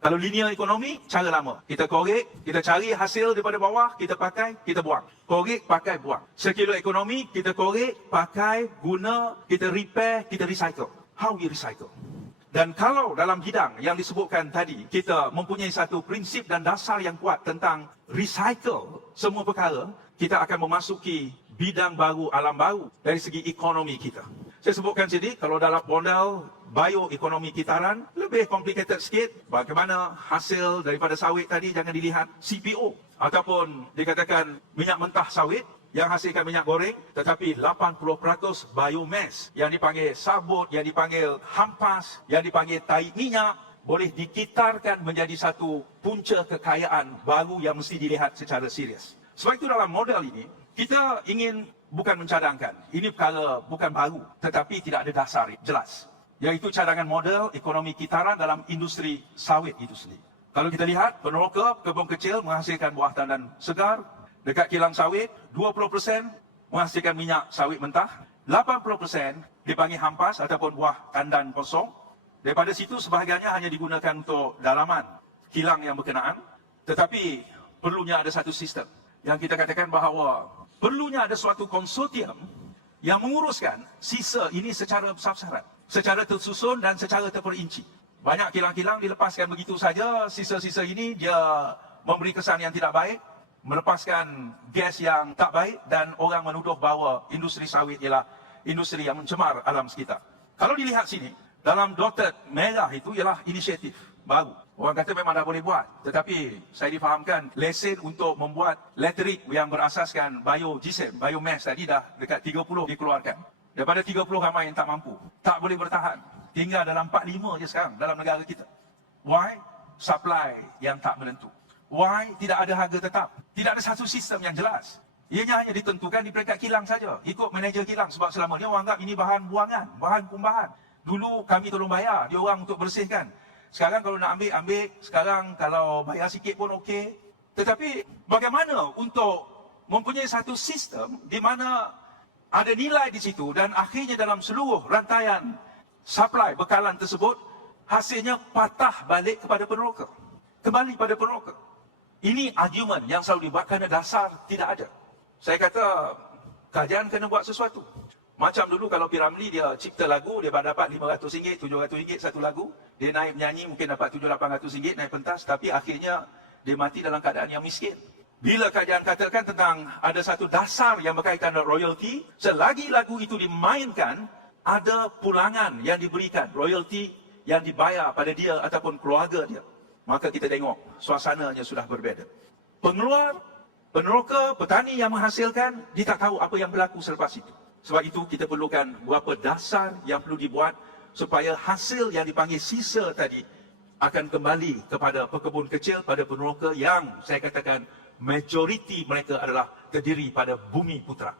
Kalau linear ekonomi, cara lama. Kita korek, kita cari hasil daripada bawah, kita pakai, kita buang. Korek, pakai, buang. Circular ekonomi, kita korek, pakai, guna, kita repair, kita recycle. How we recycle? Dan kalau dalam bidang yang disebutkan tadi, kita mempunyai satu prinsip dan dasar yang kuat tentang recycle semua perkara, kita akan memasuki bidang baru, alam baru dari segi ekonomi kita. Saya sebutkan sini, kalau dalam model bioekonomi kitaran, lebih complicated sikit. Bagaimana hasil daripada sawit tadi, jangan dilihat CPO. Ataupun dikatakan minyak mentah sawit, yang hasilkan minyak goreng, tetapi 80% biomass, yang dipanggil sabut, yang dipanggil hampas, yang dipanggil tai minyak, boleh dikitarkan menjadi satu punca kekayaan baru yang mesti dilihat secara serius. Sebab itu dalam model ini, kita ingin bukan mencadangkan, ini perkara bukan baru, tetapi tidak ada dasar jelas. Iaitu cadangan model ekonomi kitaran dalam industri sawit itu sendiri. Kalau kita lihat, peneroka kebun kecil menghasilkan buah tandan segar, dekat kilang sawit, 20% menghasilkan minyak sawit mentah, 80% dipanggil hampas ataupun buah tandan kosong. Daripada situ sebahagiannya hanya digunakan untuk dalaman kilang yang berkenaan, tetapi perlunya ada satu sistem yang kita katakan bahawa perlunya ada suatu konsortium yang menguruskan sisa ini secara besar-besaran, secara tersusun dan secara terperinci. Banyak kilang-kilang dilepaskan begitu saja, sisa-sisa ini dia memberi kesan yang tidak baik, melepaskan gas yang tak baik, dan orang menuduh bahawa industri sawit ialah industri yang mencemar alam sekitar. Kalau dilihat sini, dalam dotted merah itu ialah inisiatif baru. Orang kata memang dah boleh buat, tetapi saya difahamkan lesen untuk membuat elektrik yang berasaskan biomass tadi dah dekat 30 dikeluarkan. Daripada 30 ramai yang tak mampu, tak boleh bertahan. Tinggal dalam 45 je sekarang dalam negara kita. Why? Supply yang tak menentu. Why? Tidak ada harga tetap. Tidak ada satu sistem yang jelas. Ianya hanya ditentukan di peringkat kilang saja, ikut manager kilang, sebab selama ni orang anggap ini bahan buangan, bahan kumbahan. Dulu kami tolong bayar dia orang untuk bersihkan. Sekarang kalau nak ambil, sekarang kalau bayar sikit pun okey. Tetapi bagaimana untuk mempunyai satu sistem di mana ada nilai di situ dan akhirnya dalam seluruh rantaian supply bekalan tersebut, hasilnya patah balik kepada peneroka. Kembali pada peneroka. Ini argument yang selalu dibuat kerana dasar tidak ada. Saya kata, kerajaan kena buat sesuatu. Macam dulu kalau P.Ramlee dia cipta lagu, dia dapat RM500, RM700 satu lagu. Dia naik menyanyi mungkin dapat RM700-800 naik pentas, tapi akhirnya dia mati dalam keadaan yang miskin. Bila kerajaan katakan tentang ada satu dasar yang berkaitan dengan royalty, selagi lagu itu dimainkan, ada pulangan yang diberikan, royalty yang dibayar pada dia ataupun keluarga dia. Maka kita tengok, suasananya sudah berbeza. Pengeluar, peneroka, petani yang menghasilkan, dia tak tahu apa yang berlaku selepas itu. Sebab itu kita perlukan beberapa dasar yang perlu dibuat supaya hasil yang dipanggil sisa tadi akan kembali kepada pekebun kecil, pada peneroka yang saya katakan majoriti mereka adalah terdiri pada bumi putra.